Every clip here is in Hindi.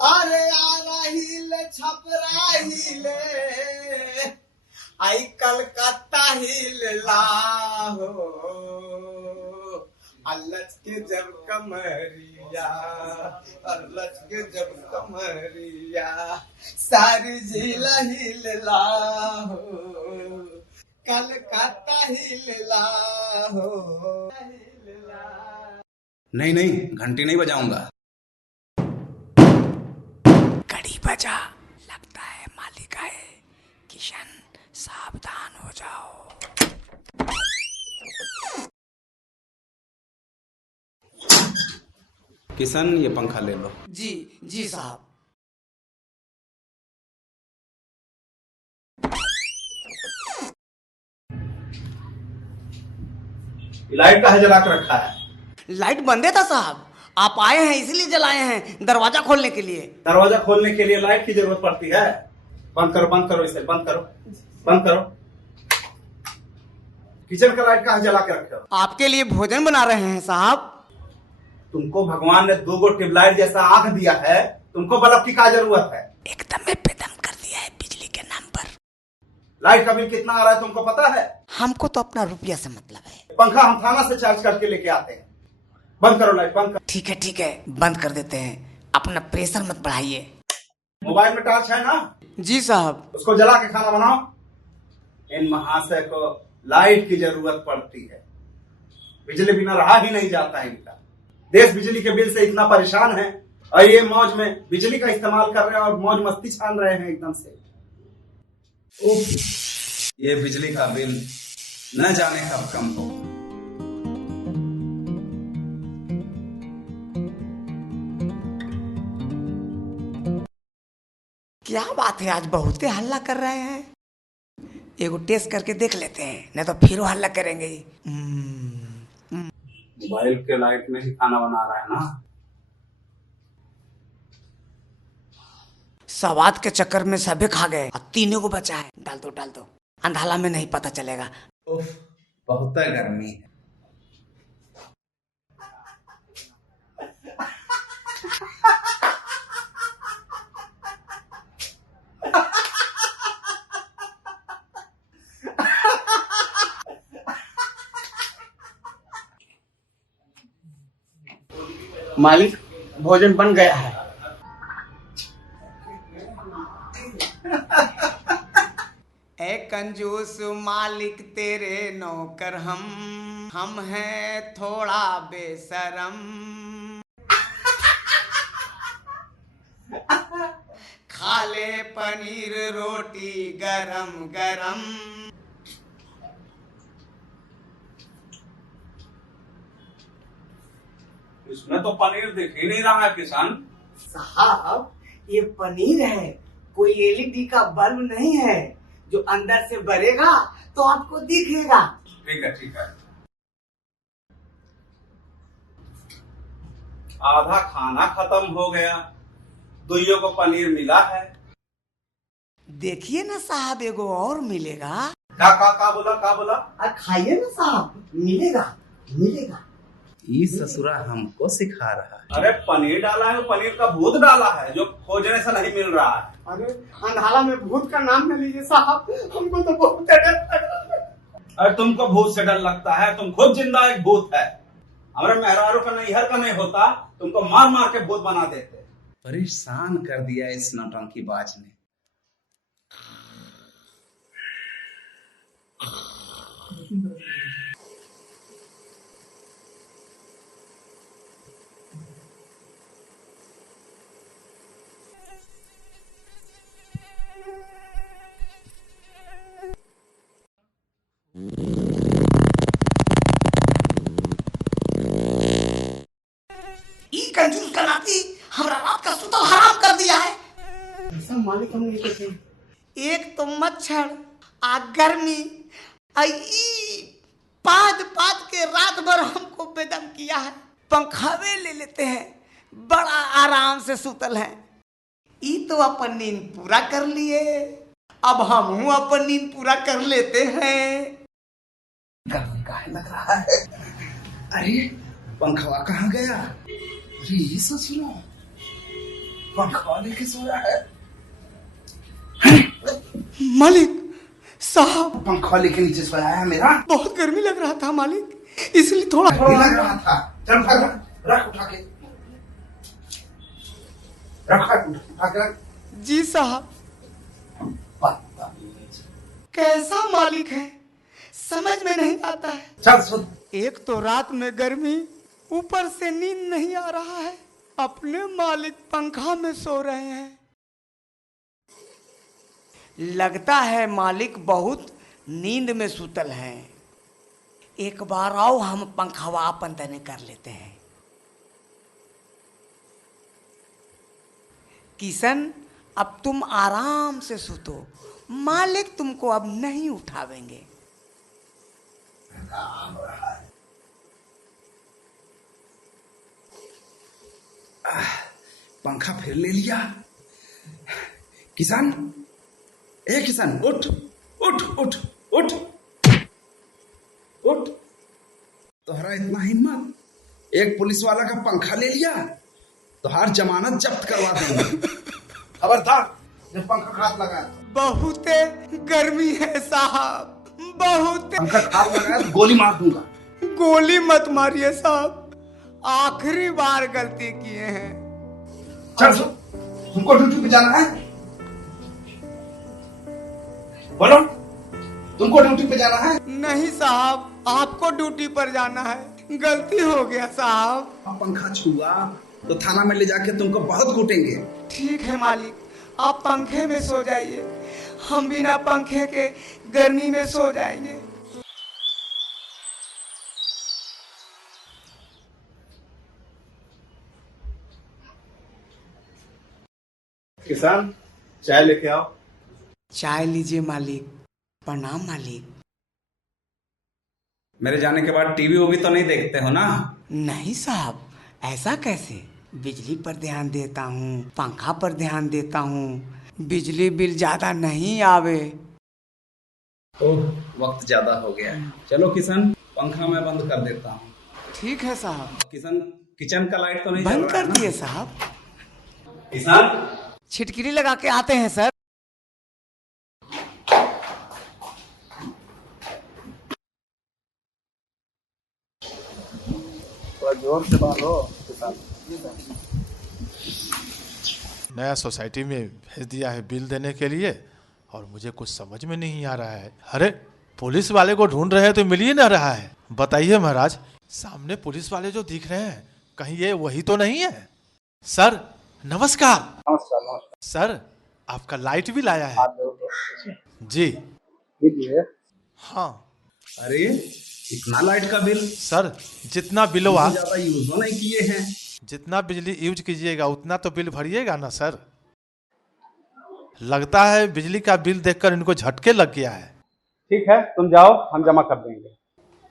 अरे आ रही छपरा हिले आई कलकत्ता हिलला हो अल्लच के जब कमरिया अल्लच के जब कमरिया सारी जिला हिलला हो कलकत्ता हिलला हो। नहीं नहीं, घंटी नहीं बजाऊंगा। घड़ी बजा, लगता है मालिक आए। किशन सावधान हो जाओ। किशन, ये पंखा ले लो। जी जी साहब। लाइट कहाँ जला के रखा है? लाइट बंदे था साहब, आप आए हैं इसलिए जलाए हैं, दरवाजा खोलने के लिए। दरवाजा खोलने के लिए लाइट की जरूरत पड़ती है? बंद करो इसे, बंद करो। किचन का लाइट कहाँ जला के रखे हो? आपके लिए भोजन बना रहे हैं साहब। तुमको भगवान ने 2 ट्यूबलाइट जैसा आंख दिया है, तुमको बल्ब की क्या जरूरत है? एकदम बेदम कर दिया है बिजली के नाम पर। लाइट का बिल कितना आ रहा है तुमको पता है? हमको तो अपना रुपया से मतलब है। पंखा हम थाना से चार्ज करके लेके आते हैं। बंद करो लाइट, बंद करो। ठीक है, बंद कर देते हैं। अपना प्रेशर मत बढ़ाइए। मोबाइल में टॉर्च है ना? जी साहब। उसको जला के खाना बनाओ। इन महाशय को लाइट की जरूरत पड़ती है, बिजली बिना रहा ही नहीं जाता है इनका। देश बिजली के बिल से इतना परेशान है और ये मौज में बिजली का इस्तेमाल कर रहे हैं और मौज मस्ती छान रहे हैं एकदम से। ये बिजली का बिल न जाने कब कम हो। क्या बात है, आज बहुत ही हल्ला कर रहे हैं। एगो टेस्ट करके देख लेते हैं, नहीं तो फिर हल्ला करेंगे ही। मोबाइल के लाइट में ही खाना बना रहा है ना। सवाद के चक्कर में सभी खा गए और 3 को बचा है। डाल दो, अंधाला में नहीं पता चलेगा। उफ, बहुत गर्मी है। मालिक, भोजन बन गया है। ए कंजूस मालिक तेरे नौकर हम हैं थोड़ा बेशरम। खा ले पनीर रोटी गरम गरम। इसमें तो पनीर दिख ही नहीं रहा है किसान। साहब, ये पनीर है, कोई एलईडी का बल्ब नहीं है जो अंदर से बढ़ेगा तो आपको दिखेगा। ठीक है। आधा खाना खत्म हो गया, 2 को पनीर मिला है। देखिए ना साहब, एगो और मिलेगा। का बोला? खाइए ना साहब, मिलेगा। ये ससुरा हमको सिखा रहा है। अरे पनीर डाला है, पनीर का भूत डाला है जो खोजने से नहीं मिल रहा है। अरे अंधाला में भूत का नाम न लीजिए साहब, हमको तो बहुत डर लग रहा है। अरे तुमको भूत से डर लगता है? तुम खुद जिंदा एक भूत है। हमारे मेहरारू का नैहर का नहीं होता, तुमको मार मार के भूत बना देते। परेशान कर दिया इस नौटंकी बाज ने। कंजूस का नाती हमरा रात का सुतल हराम कर दिया है। ऐसा मालिक हम नहीं करते। एक तो मच्छर आ गर्मी पाद के रात भर हमको बेदम किया है। पंखावे ले लेते हैं, बड़ा आराम से सुतल है। ई तो अपन नींद पूरा कर लिए, अब हम अपन नींद पूरा कर लेते हैं। गर्मी काहे लग रहा है? अरे पंखवा कहाँ गया? अरे ये ससुरा पंखा लेके सोया है। मालिक साहब, पंखा लेके नीचे सोया है मेरा। बहुत गर्मी लग रहा था मालिक, इसलिए थोड़ा लग रहा था। चल रख उठा के रख। जी साहब। कैसा मालिक है समझ में नहीं आता है। चल सुन। एक तो रात में गर्मी, ऊपर से नींद नहीं आ रहा है। अपने मालिक पंखा में सो रहे हैं। लगता है मालिक बहुत नींद में सुतल हैं। एक बार आओ हम पंखवा अपन तने कर लेते हैं। किशन अब तुम आराम से सुतो, मालिक तुमको अब नहीं उठावेंगे। पंखा फिर ले लिया। किसान, ए किसान, उठ उठ उठ उठ उठ। तुम्हारा इतना हिम्मत, एक पुलिस वाला का पंखा ले लिया, तुम्हार जमानत जब्त करवा देंगे। खबरदार जब पंखा का हाथ लगा। बहुत गर्मी है साहब, बहुत। पंखा का हाथ लगाया तो गोली मार दूंगा। गोली मत मारिए साहब, आखिरी बार गलती किए हैं। चल तुमको ड्यूटी पे जाना है, बोलो तुमको ड्यूटी पे जाना है। नहीं साहब, आपको ड्यूटी पर जाना है। गलती हो गया साहब। पंखा छुआ तो थाना में ले जाके तुमको बहुत कूटेंगे। ठीक है मालिक, आप पंखे में सो जाइए, हम बिना पंखे के गर्मी में सो जाएंगे। किसान चाय लेके आओ। चाय लीजिए मालिक। प्रणाम मालिक। मेरे जाने के बाद टीवी वोवी तो नहीं देखते हो ना? नहीं साहब, ऐसा कैसे। बिजली पर ध्यान देता हूँ, पंखा पर ध्यान देता हूँ, बिजली बिल ज्यादा नहीं आवे। ओह, वक्त ज्यादा हो गया है। चलो किशन, पंखा मैं बंद कर देता हूँ। ठीक है साहब। किशन, किचन का लाइट तो नहीं बंद जल रहा कर है ना? दिए साहब। किशन, छिटकिली लगा के आते हैं सर। जोर से बांधो। नया सोसाइटी में भेज दिया है बिल देने के लिए और मुझे कुछ समझ में नहीं आ रहा है। अरे पुलिस वाले को ढूंढ रहे हैं तो मिल ही ना रहा है। बताइए महाराज, सामने पुलिस वाले जो दिख रहे हैं कहीं ये वही तो नहीं है? सर नमस्कार। नमस्कार। सर आपका लाइट बिल आया है। जी हाँ। अरे इतना लाइट का बिल? सर जितना बिल हुआ, ज्यादा यूज नहीं किए हैं। जितना बिजली यूज कीजिएगा उतना तो बिल भरिएगा ना सर। लगता है बिजली का बिल देखकर इनको झटके लग गया है। ठीक है, तुम जाओ, हम जमा कर देंगे।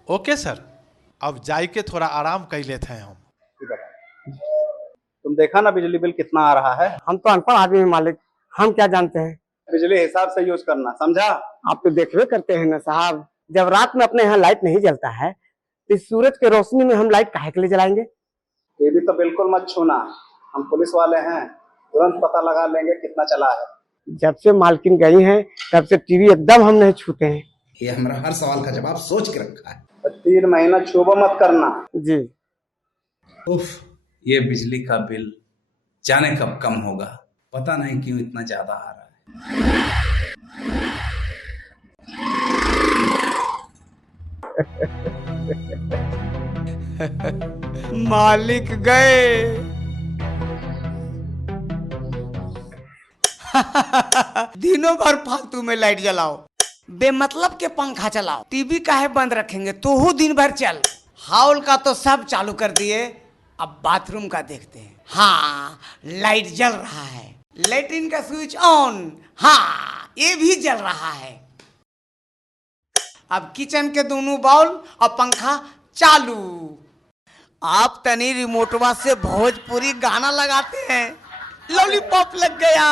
ओके सर, अब जाई के थोड़ा आराम कर लेते हैं हम। तुम देखा ना बिजली बिल कितना आ रहा है? हम तो अनपढ़ आदमी हैं मालिक, हम क्या जानते हैं। बिजली हिसाब से यूज करना, समझा? आप तो देखबे करते हैं ना साहब, जब रात में अपने यहाँ लाइट नहीं जलता है तो इस सूरज के रोशनी में हम लाइट काहे के लिए जलाएंगे। ये भी तो बिल्कुल मत छूना, हम पुलिस वाले हैं, तुरंत पता लगा लेंगे कितना चला है। जब से मालकिन गई हैं तब से टीवी एकदम हम नहीं छूते हैं। ये हमारा हर सवाल का जवाब सोच के रखा है। 3 महीना छूबो मत करना। जी। उफ, ये बिजली का बिल जाने कब कम होगा, पता नहीं क्यों इतना ज्यादा आ रहा है। मालिक गए। दिनों भर फालतू में लाइट जलाओ, बेमतलब के पंखा चलाओ, टीवी काहे बंद रखेंगे, तो हूँ दिन भर चल। हाउल का तो सब चालू कर दिए, अब बाथरूम का देखते हैं। हाँ, लाइट जल रहा है। लेट्रिन का स्विच ऑन, हाँ ये भी जल रहा है। अब किचन के दोनों बाउल और पंखा चालू। आप तनी रिमोटवा से भोजपुरी गाना लगाते हैं। लॉलीपॉप लग गया।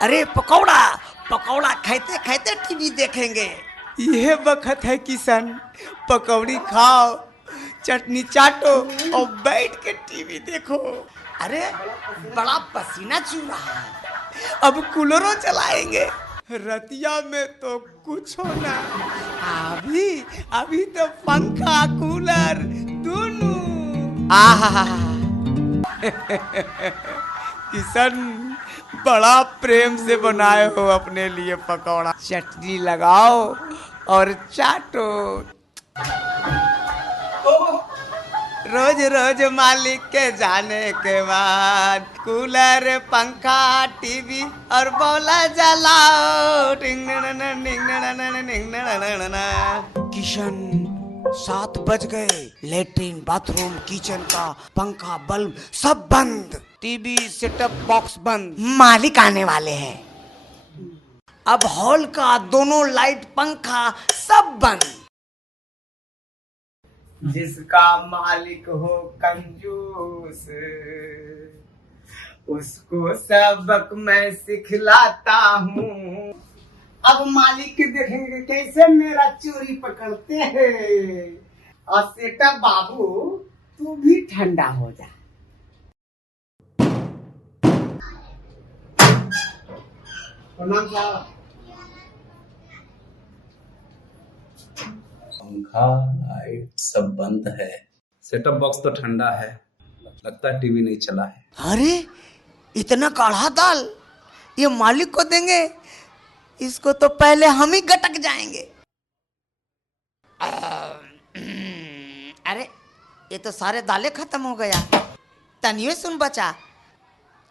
अरे पकौड़ा, पकौड़ा खाते खाते टीवी देखेंगे। यह वक्त है किशन, पकौड़ी खाओ, चटनी चाटो और बैठ के टीवी देखो। अरे बड़ा पसीना चू रहा है, अब कूलरों चलाएंगे। रतिया में तो कुछ होना, अभी तो पंखा कूलर दोनों। आहा किशन, बड़ा प्रेम से बनाए हो अपने लिए पकौड़ा। चटनी लगाओ और चाटो। रोज रोज मालिक के जाने के बाद कूलर, पंखा, टीवी और बॉला जलाओ। किशन, 7 बज गए। लेटरिन, बाथरूम, किचन का पंखा, बल्ब सब बंद, टीवी, सेटअप बॉक्स बंद। मालिक आने वाले हैं। अब हॉल का दोनों लाइट, पंखा सब बंद। जिसका मालिक हो कंजूस, उसको सबक मैं सिखलाता हूँ। अब मालिक के देखेंगे कैसे मेरा चोरी पकड़ते हैं। और सेटा बाबू, तू भी ठंडा हो जा। पंखा, लाइट सब बंद है। सेटअप बॉक्स तो ठंडा है, लगता है टीवी नहीं चला है। अरे इतना काढ़ा दाल ये मालिक को देंगे, इसको तो पहले हम ही गटक जाएंगे। अरे ये तो सारे दालें खत्म हो गया। तनिए सुन बचा,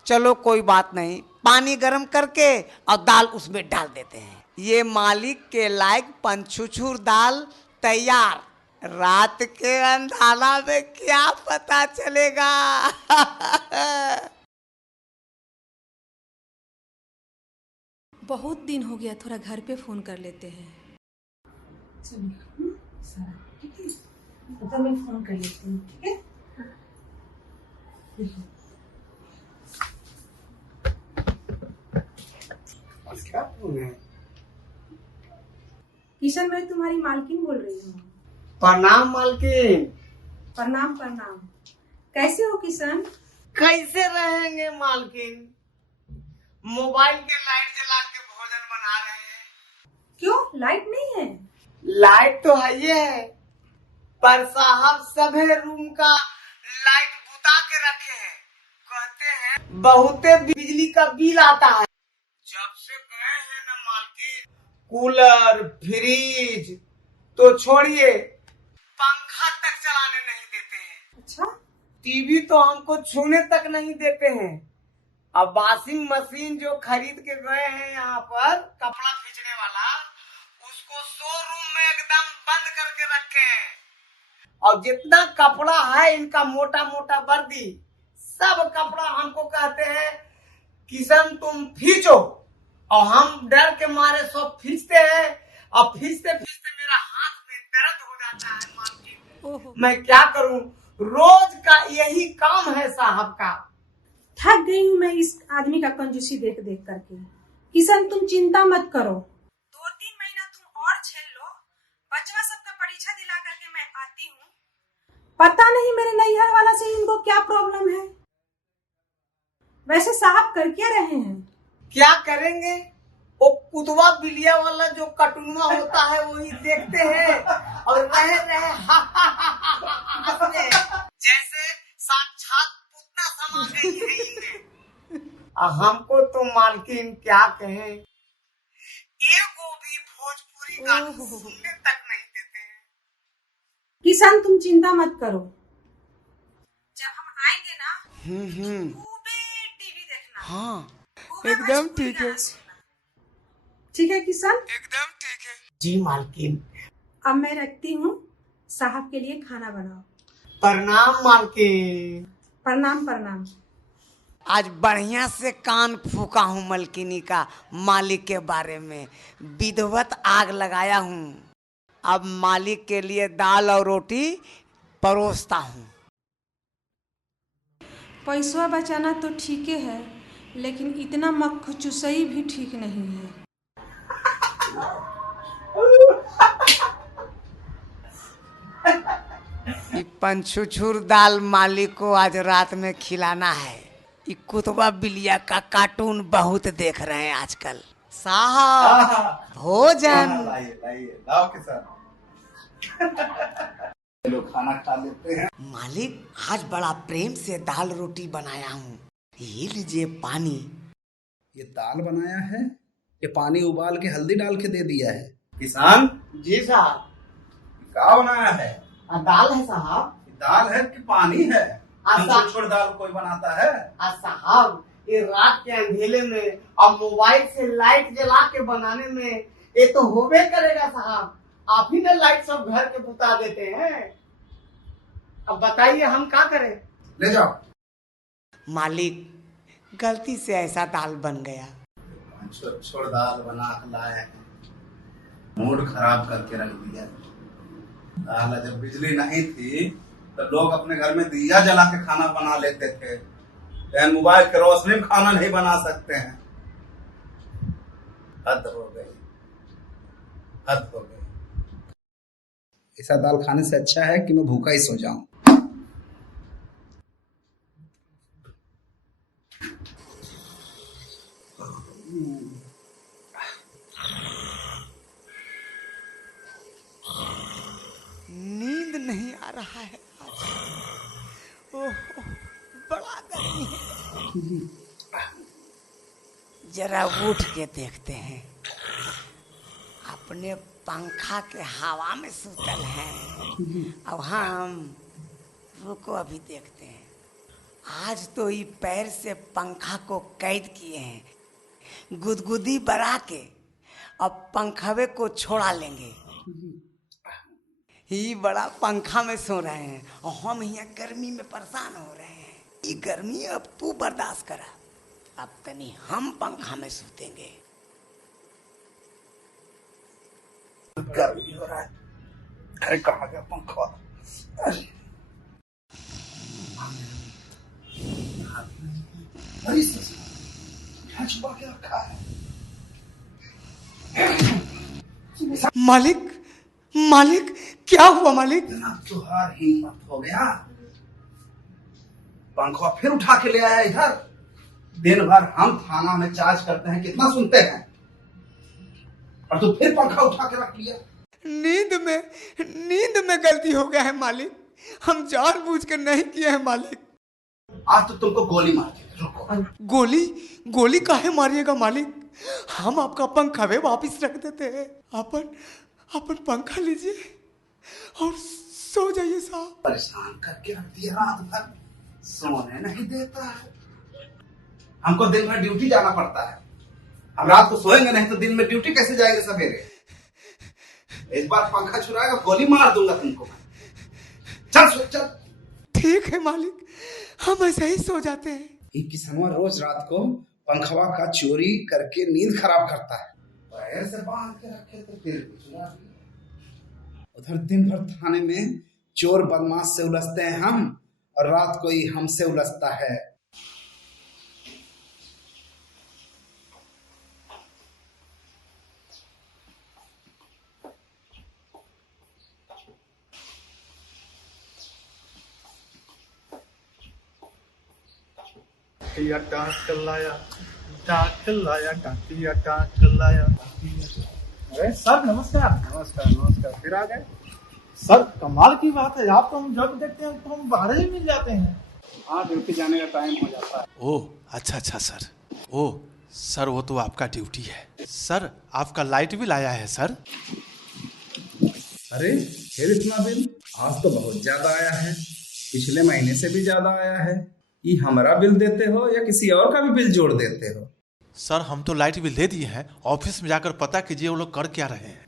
चलो कोई बात नहीं, पानी गर्म करके और दाल उसमें डाल देते हैं। ये मालिक के लायक पंचुछुर दाल तैयार। रात के अंधारा में क्या पता चलेगा। बहुत दिन हो गया, थोड़ा घर पे फोन कर लेते हैं। तो मैं फोन कर लेती हूँ, ठीक है? क्या फोन है? किशन, मैं तुम्हारी मालकिन बोल रही हूँ। प्रणाम मालकिन। प्रणाम प्रणाम। कैसे हो किशन? कैसे रहेंगे मालकिन, मोबाइल के लाइट जला के भोजन बना रहे हैं। क्यों, लाइट नहीं है? लाइट तो है ये है, पर साहब सभी रूम का लाइट बुता के रखे हैं। कहते हैं बहुते बिजली का बिल आता है। जब से गए हैं ना मालकिन, कूलर, फ्रिज तो छोड़िए, पंखा तक चलाने नहीं देते हैं। अच्छा, टीवी तो हमको छूने तक नहीं देते हैं। अब वॉशिंग मशीन जो खरीद के गए हैं यहाँ पर, कपड़ा खींचने वाला, उसको शोरूम में एकदम बंद करके रखे हैं। और जितना कपड़ा है इनका मोटा मोटा वर्दी, सब कपड़ा हमको कहते हैं किशन तुम खींचो, और हम डर के मारे सब खींचते हैं। और खींचते खींचते मेरा हाथ में दर्द हो जाता है मालकिन। मैं क्या करूं, रोज का यही काम है साहब का। थक गई हूँ मैं इस आदमी का कंजूसी देख देख करके। किशन, तुम चिंता मत करो, 2-3 महीना तुम और झेल लो। बचवा सबका परीक्षा दिला करके मैं आती हूँ। पता नहीं मेरे नैहर वाला से इनको क्या प्रॉब्लम है। वैसे साहब कर क्या रहे हैं? क्या करेंगे, वो कुतवा बिलिया वाला जो कार्टून होता है वही देखते हैं और रहे हंसने, जैसे साक्षात पूतना समा गई है इनमें। हमको तो मालकिन क्या कहें, एगो भी भोजपुरी गाना सुनने तक नहीं देते हैं। किशन, तुम चिंता मत करो, जब हम आएंगे ना खूबे टीवी देखना। हाँ खूबे एकदम भोजपुरी ठीक है। गाना सुनना। ठीक है किशन? एकदम ठीक है जी मालकिन। अब मैं रखती हूँ, साहब के लिए खाना बनाओ। प्रणाम मालकिन। प्रणाम प्रणाम। आज बढ़िया से कान फूका हूँ मलकिनी का मालिक के बारे में, विधिवत आग लगाया हूँ। अब मालिक के लिए दाल और रोटी परोसता हूँ। पैसा बचाना तो ठीक है, लेकिन इतना मक्खचुसई भी ठीक नहीं है। ये पंचुछुर दाल मालिक को आज रात में खिलाना है। ये कुतबा बिलिया का कार्टून बहुत देख रहे हैं आजकल। साहब भोजन। लाइए लाइए, लाओ के साथ लोग खाना खा लेते हैं। मालिक आज बड़ा प्रेम से दाल रोटी बनाया हूँ, ये लीजिए पानी। ये दाल बनाया है, ये पानी उबाल के हल्दी डाल के दे दिया है। किसान जी साहब। क्या बनाया है? दाल है साहब। दाल है कि पानी है? अच्छा। छोड़ दाल कोई बनाता है? साहब ये रात के अंधेले में अब मोबाइल से लाइट जला के बनाने में ये तो होबे करेगा साहब। आप ही ने लाइट सब घर के बुता देते हैं। अब बताइए हम क्या करें? ले जाओ। मालिक गलती से ऐसा दाल बन गया। छोड़ दाल बना के लाए हैं, मूड खराब करके रख दिया। दाल जब बिजली नहीं थी तो लोग अपने घर में दिया जला के खाना बना लेते थे, लेकिन मोबाइल के रोशनी में खाना नहीं बना सकते हैं। हद हो गई, हद हो गई। ऐसा दाल खाने से अच्छा है कि मैं भूखा ही सो जाऊं। नींद नहीं आ रहा है आज। ओह बड़ा गर्मी है। जरा उठ के देखते हैं, अपने पंखा के हवा में सुतल हैं। अब हम रुको अभी देखते हैं। आज तो ये पैर से पंखा को कैद किए हैं, गुदगुदी बढ़ा के अब पंखवे को छोड़ा लेंगे। ही बड़ा पंखा में सो रहे हैं और हम यहाँ गर्मी में परेशान हो रहे हैं। ये गर्मी अब तू बर्दाश्त करा, अब तनी हम पंखा में सूतेंगे। गर्मी हो रहा है। अरे कहाँ गया पंखा? छुपा के रखा है। मालिक मालिक क्या हुआ मालिक? इतना तुहार हिम्मत हो गया, पंखा फिर उठा के ले आया इधर। दिन भर हम थाना में चार्ज करते हैं, कितना सुनते हैं, और तू फिर पंखा उठा के रख लिया। नींद में गलती हो गया है मालिक, हम जानबूझ कर नहीं किए हैं मालिक। आज तो तुमको गोली मार दी। रुको। गोली काहे मारिएगा मालिक? हम आपका पंखा वापिस रख देते हैं। अपन पंखा लीजिए और सो जाइए साहब। परेशान करके रख दिया, रात भर सोने नहीं देता है। हमको दिन भर ड्यूटी जाना पड़ता है, हम रात को सोएंगे नहीं तो दिन में ड्यूटी कैसे जाएंगे सवेरे? इस बार पंखा छुड़ाएगा गोली मार दूंगा तुमको। चल सो चल। ठीक है मालिक, हम ऐसे ही सो जाते हैं। किसनवा रोज रात को पंखवा का चोरी करके नींद खराब करता है। पैर से बांध के रखे तो फिर चुरा दिया। उधर दिन भर थाने में चोर बदमाश से उलझते हैं हम, और रात को ही हमसे उलझता है। अरे सर नमस्कार। नमस्कार फिर आ गए सर। कमाल की बात है, आप तो हम जब देखते हैं तो हम बाहर ही मिल जाते हैं। हाँ ड्यूटी जाने का टाइम हो जाता है। ओह अच्छा सर। ओह सर वो तो आपका ड्यूटी है। सर आपका लाइट बिल आया है सर। अरे फिर इतना बिल? आज तो बहुत ज्यादा आया है, पिछले महीने से भी ज्यादा आया है। ये हमारा बिल देते हो या किसी और का भी बिल जोड़ देते हो? सर हम तो लाइट बिल दे दिए हैं, ऑफिस में जाकर पता कीजिए वो लोग कर क्या रहे हैं।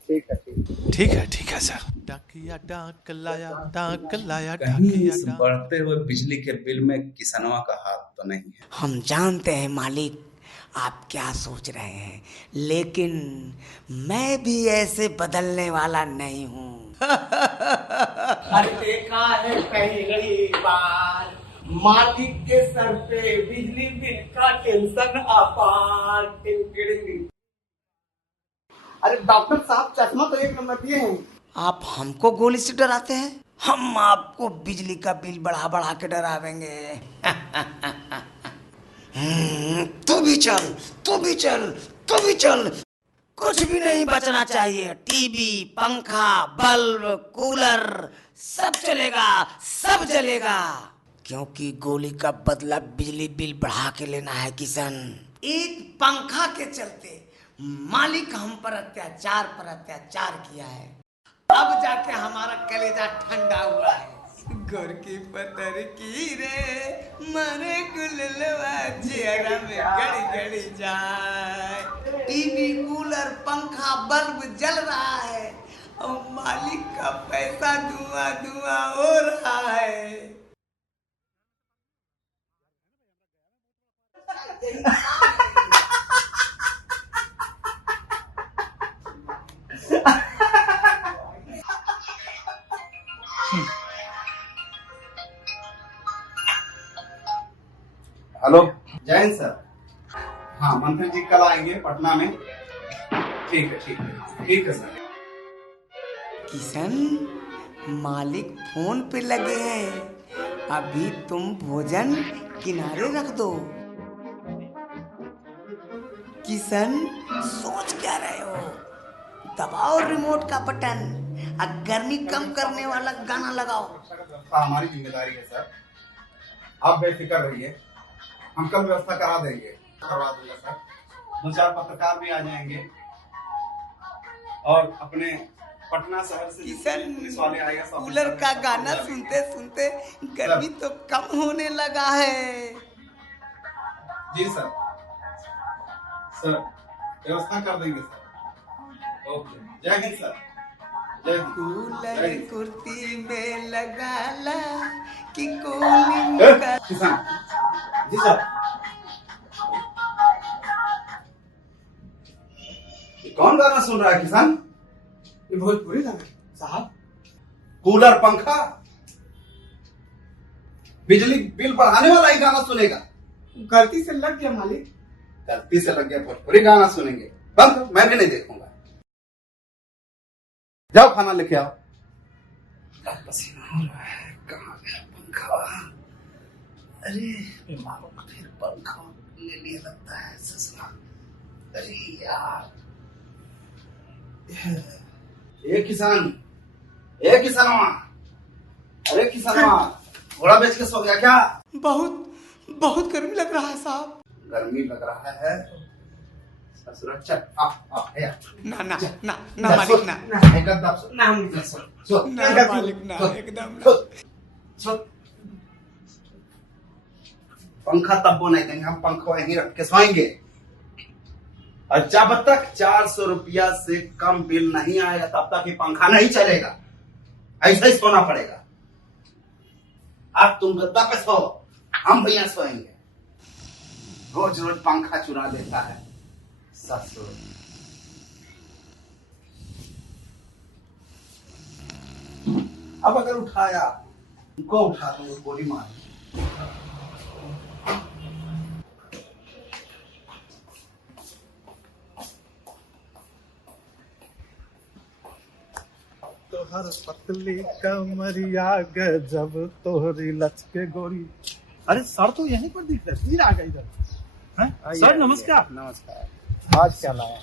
ठीक है सर। डाकिया डाक लाया कहीं इस बढ़ते हुए बिजली के बिल में किसनवा का हाथ तो नहीं है? हम जानते हैं मालिक आप क्या सोच रहे हैं, लेकिन मैं भी ऐसे बदलने वाला नहीं हूँ। देखा है पहली बार मालिक के सर पे बिजली बिल का टेंशन अपार। अरे डॉक्टर साहब चश्मा तो 1 नंबर दिए हैं। आप हमको गोली से डराते हैं, हम आपको बिजली का बिल बढ़ा बढ़ा के डरावेंगे। तू भी चल, तू भी चल, तू भी चल। कुछ भी नहीं बचना चाहिए। टीवी, पंखा, बल्ब, कूलर सब चलेगा, सब जलेगा, क्योंकि गोली का बदला बिजली बिल बढ़ा के लेना है किशन। एक पंखा के चलते मालिक हम पर अत्याचार किया है, अब जाके हमारा कलेजा ठंडा हुआ है। घर की पतर की रे मरे गुललवा चेहरा में गड़ी गड़ी जाए। टीवी, कूलर, पंखा, बल्ब जल रहा है और मालिक का पैसा धुआं धुआं हो रहा है। हेलो, जय हिंद सर। हाँ, मंत्री जी कल आएंगे पटना में। ठीक है, ठीक है, ठीक है सर। किशन, मालिक फोन पे लगे हैं, अभी तुम भोजन किनारे रख दो। किशन, सोच क्या रहे हो? दबाओ रिमोट का बटन और गर्मी कम करने वाला गाना लगाओ। हमारी जिम्मेदारी है सर, आप बेफिक्र रहिए, हम कल व्यवस्था करा देंगे, करवा दूंगा सर। 2-4 पत्रकार भी आ जाएंगे और अपने पटना शहर से किशन, पुलिस वाले आएगा। कूलर का गाना सुनते सुनते गर्मी तो कम होने लगा है। जी सर, सर व्यवस्था कर देंगे सर। ओके, जय हिंद सर। जय हिंद। कूलर कुर्ती में लगा ला कि कूलिंग का। किसान जी सर, ये कौन गाना सुन रहा है किसान? ये भोजपुरी गाना साहब। कूलर, पंखा, बिजली बिल बढ़ाने वाला ही गाना सुनेगा? गलती से लग गया मालिक। गलती से लग गया, भोजपुरी गाना सुनेंगे? बंद, मैं भी नहीं देखूंगा। जाओ खाना लेके आओ। पसीना हो रहा है, कहाँ गया पंखा? अरे मालूम फिर पंखा ले लिए लगता है ससुरा। अरे यार, ए किसान, ए किसानवा, अरे किसानवा, घोड़ा बेच के सो गया क्या? बहुत बहुत गर्मी लग रहा है साहब। गर्मी लग रहा है ससुरा। चल यार। ना ना ना ना मालिक ना, एकदम सो। ना हम सो ना मालिक ना, एकदम ना। सो। पंखा तब वो नहीं देंगे, हम पंखा वहीं रख के सोएंगे। और जब तक 400 रुपया से कम बिल नहीं आएगा तब तक ये पंखा नहीं चलेगा, ऐसा ही सोना पड़ेगा। अब तुम गद्दा पे सो, हम भैया सोएंगे। रोज रोज पंखा चुरा लेता है ससुर। अब अगर उठाया उनको उठा तो गोली मार। तोहर पतली कमरिया गजब तोहरी लचके गोरी। अरे सर तो यहीं पर दिख रहे, फिर आ गए इधर। सर नमस्कार। नमस्कार। आज क्या लाया?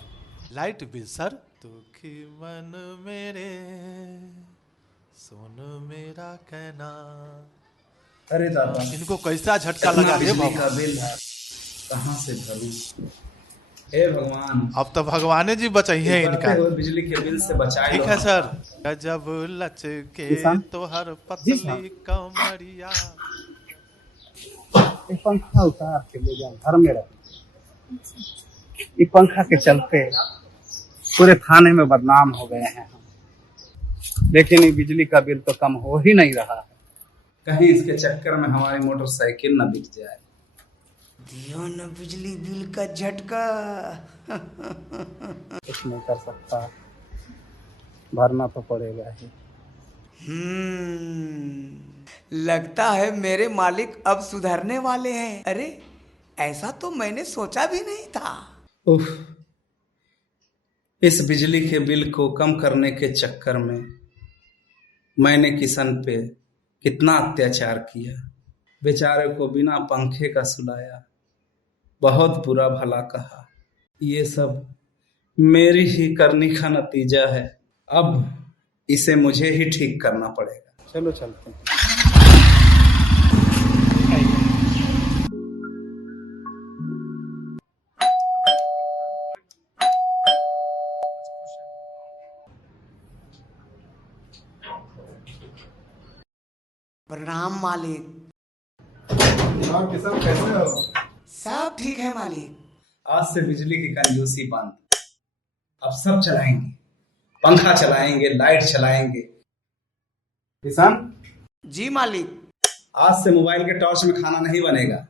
Light bill sir. दुखी मन मेरे सुन मेरा कहना। अरे दादा, इनको कैसा झटका लगा है बिजली का बाबा। बिल है, कहाँ से भरूं? हे भगवान, अब तो भगवान जी बचाइए इनका। बिजली के बिल से बचाए। ठीक है सर। गजब लचके किसान? तोहर जी पतली साहब। कमरिया। ये पंखा उतार के ले जाओ, घर में रख। ये पंखा के चलते पूरे थाने में बदनाम हो गए हैं हम। लेकिन ये बिजली का बिल तो कम हो ही नहीं रहा है। कहीं इसके चक्कर में हमारी मोटरसाइकिल न बिक जाए। दियो न बिजली बिल का झटका। कुछ नहीं कर सकता, भरना तो पड़ेगा ही। लगता है मेरे मालिक अब सुधरने वाले हैं। अरे ऐसा तो मैंने सोचा भी नहीं था। उफ, इस बिजली के बिल को कम करने के चक्कर में मैंने किशन पे कितना अत्याचार किया। बेचारे को बिना पंखे का सुलाया, बहुत बुरा भला कहा। ये सब मेरी ही करनी का नतीजा है। अब इसे मुझे ही ठीक करना पड़ेगा। चलो चलते हैं। प्रणाम मालिक। किशन कैसे हो? सब ठीक है मालिक। आज से बिजली की कंजूसी बंद। अब सब चलाएंगे, पंखा चलाएंगे, लाइट चलाएंगे। किसान, जी मालिक। आज से मोबाइल के टॉर्च में खाना नहीं बनेगा।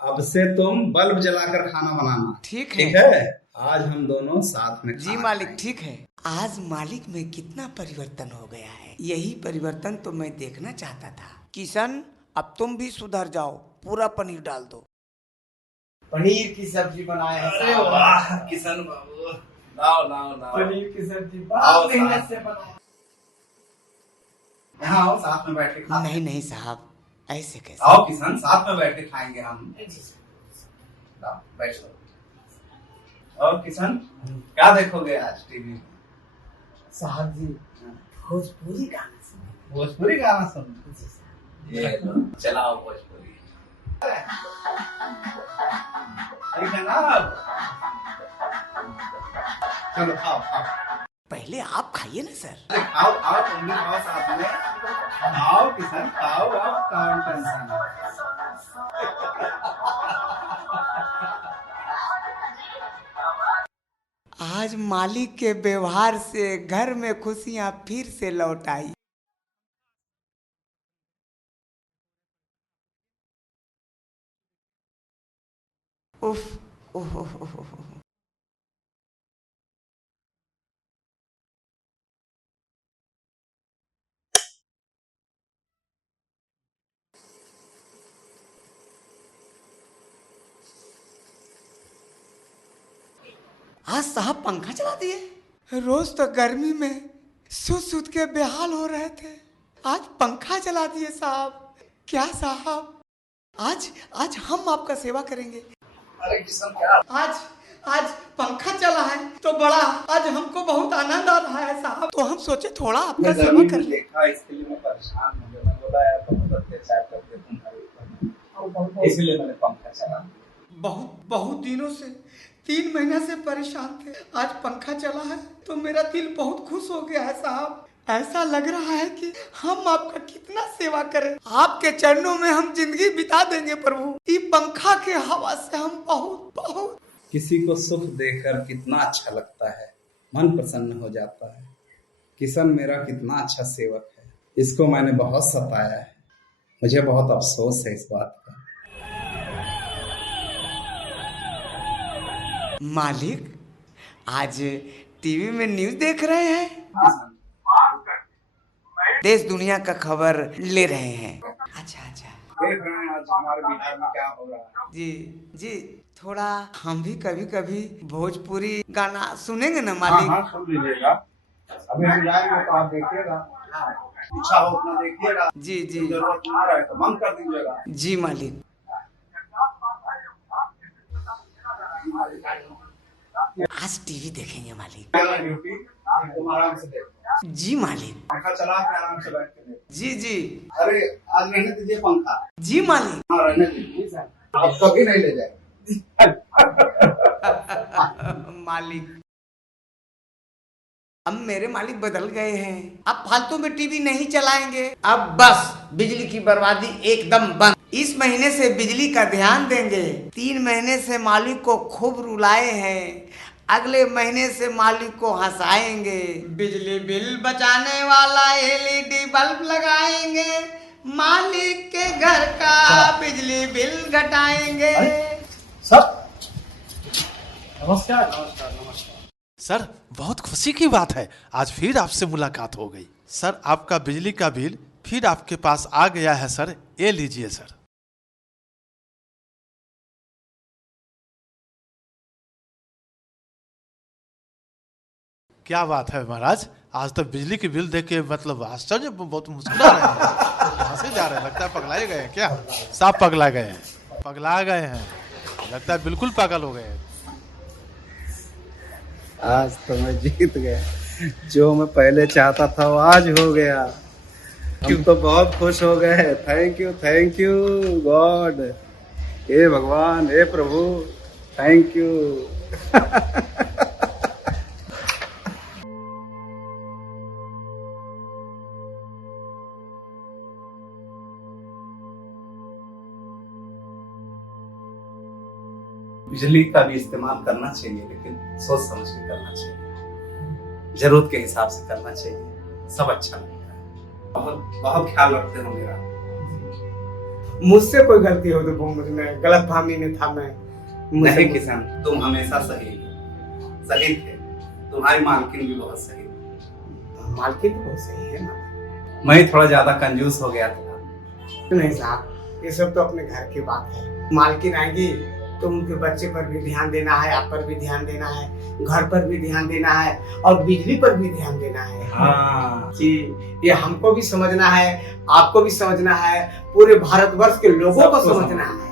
अब से तुम बल्ब जलाकर खाना बनाना। ठीक है। ठीक है? आज हम दोनों साथ में जी खाना मालिक, खाएंगे। ठीक है। आज मालिक में कितना परिवर्तन हो गया है, यही परिवर्तन तो मैं देखना चाहता था। किशन, अब तुम भी सुधर जाओ, पूरा पनीर डाल दो। पनीर की सब्जी बनाए हैं अरे साहब। वाह किशन बाबू, लाओ लाओ लाओ। पनीर की सब्जी आओ बहुत मेहनत साहब। से बनाए। यहाँ आओ, साथ में बैठ के खाते हैं। नहीं नहीं साहब, ऐसे कैसे? आओ किशन, साथ में बैठ के खाएंगे हम। लाओ, बैठो। और किशन, क्या देखोगे आज टीवी में? साहब जी भोजपुरी गाना सुने। भोजपुरी गाना सुन। ये लो, चलाओ भोजपुरी। ठीक है ना? चलो आओ आओ। पहले आप खाइए ना सर। अरे खाओ आओ, तुम भी खाओ साथ में। आओ किशन, खाओ, आप कौन टेंशन है? आज मालिक के व्यवहार से घर में खुशियां फिर से लौट आई। उफ ओह ओह, ओह, ओह। आज साहब पंखा चला दिए। रोज तो गर्मी में सुध के बेहाल हो रहे थे, आज पंखा चला दिए साहब। क्या साहब, आज आज हम आपका सेवा करेंगे। अरे किशन क्या? आज आज पंखा चला है तो बड़ा आज हमको बहुत आनंद आ रहा है साहब, तो हम सोचे थोड़ा आपका मैं सेवा गर्मी कर में ले। देखा, इसके लिए मैं परेशान हो गया। मैं बोला यार बहुत अत्याचार करते तुम्हारे ऊपर, इसलिए मैंने पंखा चला। बहुत बहुत दिनों से 3 महीना से परेशान थे, आज पंखा चला है तो मेरा दिल बहुत खुश हो गया है साहब। ऐसा लग रहा है कि हम आपका कितना सेवा करें, आपके चरणों में हम जिंदगी बिता देंगे प्रभु। ये पंखा के हवा से हम बहुत बहुत। किसी को सुख देकर कितना अच्छा लगता है, मन प्रसन्न हो जाता है। किशन मेरा कितना अच्छा सेवक है, इसको मैंने बहुत सताया है। मुझे बहुत अफसोस है इस बात का। मालिक, आज टीवी में न्यूज देख रहे हैं, देश दुनिया का खबर ले रहे हैं। अच्छा अच्छा, देख रहे हैं आज हमारे बिहार में क्या हो रहा है। जी जी, थोड़ा हम भी कभी कभी भोजपुरी गाना सुनेंगे ना मालिक। हाँ सुन लीजिएगा। अभी हम जाएंगे तो आप देखिएगा, इच्छा हो उतना देखिएगा। जी जी जरूरत ना रहे तो बंद कर दीजिएगा। जी मालिक। आज टीवी देखेंगे मालिक। ड्यूटी तुम आराम से देखो। जी मालिक। पंखा चला के आराम से बैठ के देखो। जी जी अरे आज रहने दीजिए पंखा। जी मालिक। हाँ रहने दीजिए, अब कभी नहीं ले जाएंगे। मालिक, अब मेरे मालिक बदल गए हैं, अब फालतू में टीवी नहीं चलाएंगे। अब बस बिजली की बर्बादी एकदम बंद। इस महीने से बिजली का ध्यान देंगे। 3 महीने से मालिक को खूब रुलाए हैं, अगले महीने से मालिक को हंसाएंगे। बिजली बिल बचाने वाला LED बल्ब लगाएंगे, मालिक के घर का बिजली बिल घटाएंगे। सर नमस्कार। नमस्कार नमस्कार। सर बहुत खुशी की बात है, आज फिर आपसे मुलाकात हो गई। सर आपका बिजली का बिल फिर आपके पास आ गया है सर, ये लीजिए सर। क्या बात है महाराज, आज तो बिजली की बिल देख के मतलब आश्चर्य, बहुत मुस्कुरा रहे हैं। कहाँ से जा रहे हैं, लगता है पगलाए गए हैं क्या? साफ पगला गए हैं, पगला गए हैं, लगता है बिल्कुल पागल हो गए हैं। आज तो मैं जीत गया, जो मैं पहले चाहता था वो आज हो गया। हम तो बहुत खुश हो गए। थैंक यू गॉड, हे भगवान, हे प्रभु, थैंक यू। बिजली का भी इस्तेमाल करना चाहिए, लेकिन सोच समझ के करना चाहिए, जरूरत के हिसाब से करना चाहिए, सब अच्छा लगता है। बहुत बहुत ख्याल रखते हो मेरा। मुझसे कोई गलती हो तो वो मुझ में गलत फहमी में था। मैं नहीं किसान, तुम हमेशा सही थे। तुम्हारी मालकिन भी बहुत सही थी। मालकिन तो बहुत सही है ना। मैं थोड़ा ज्यादा कंजूस हो गया था। नहीं साहब, ये सब तो अपने घर की बात है। मालकिन आएगी तो उनके बच्चे पर भी ध्यान देना है, आप पर भी ध्यान देना है, घर पर भी ध्यान देना है और बिजली पर भी ध्यान देना है। हाँ जी, ये हमको भी समझना है, आपको भी समझना है, पूरे भारतवर्ष के लोगों को समझना है।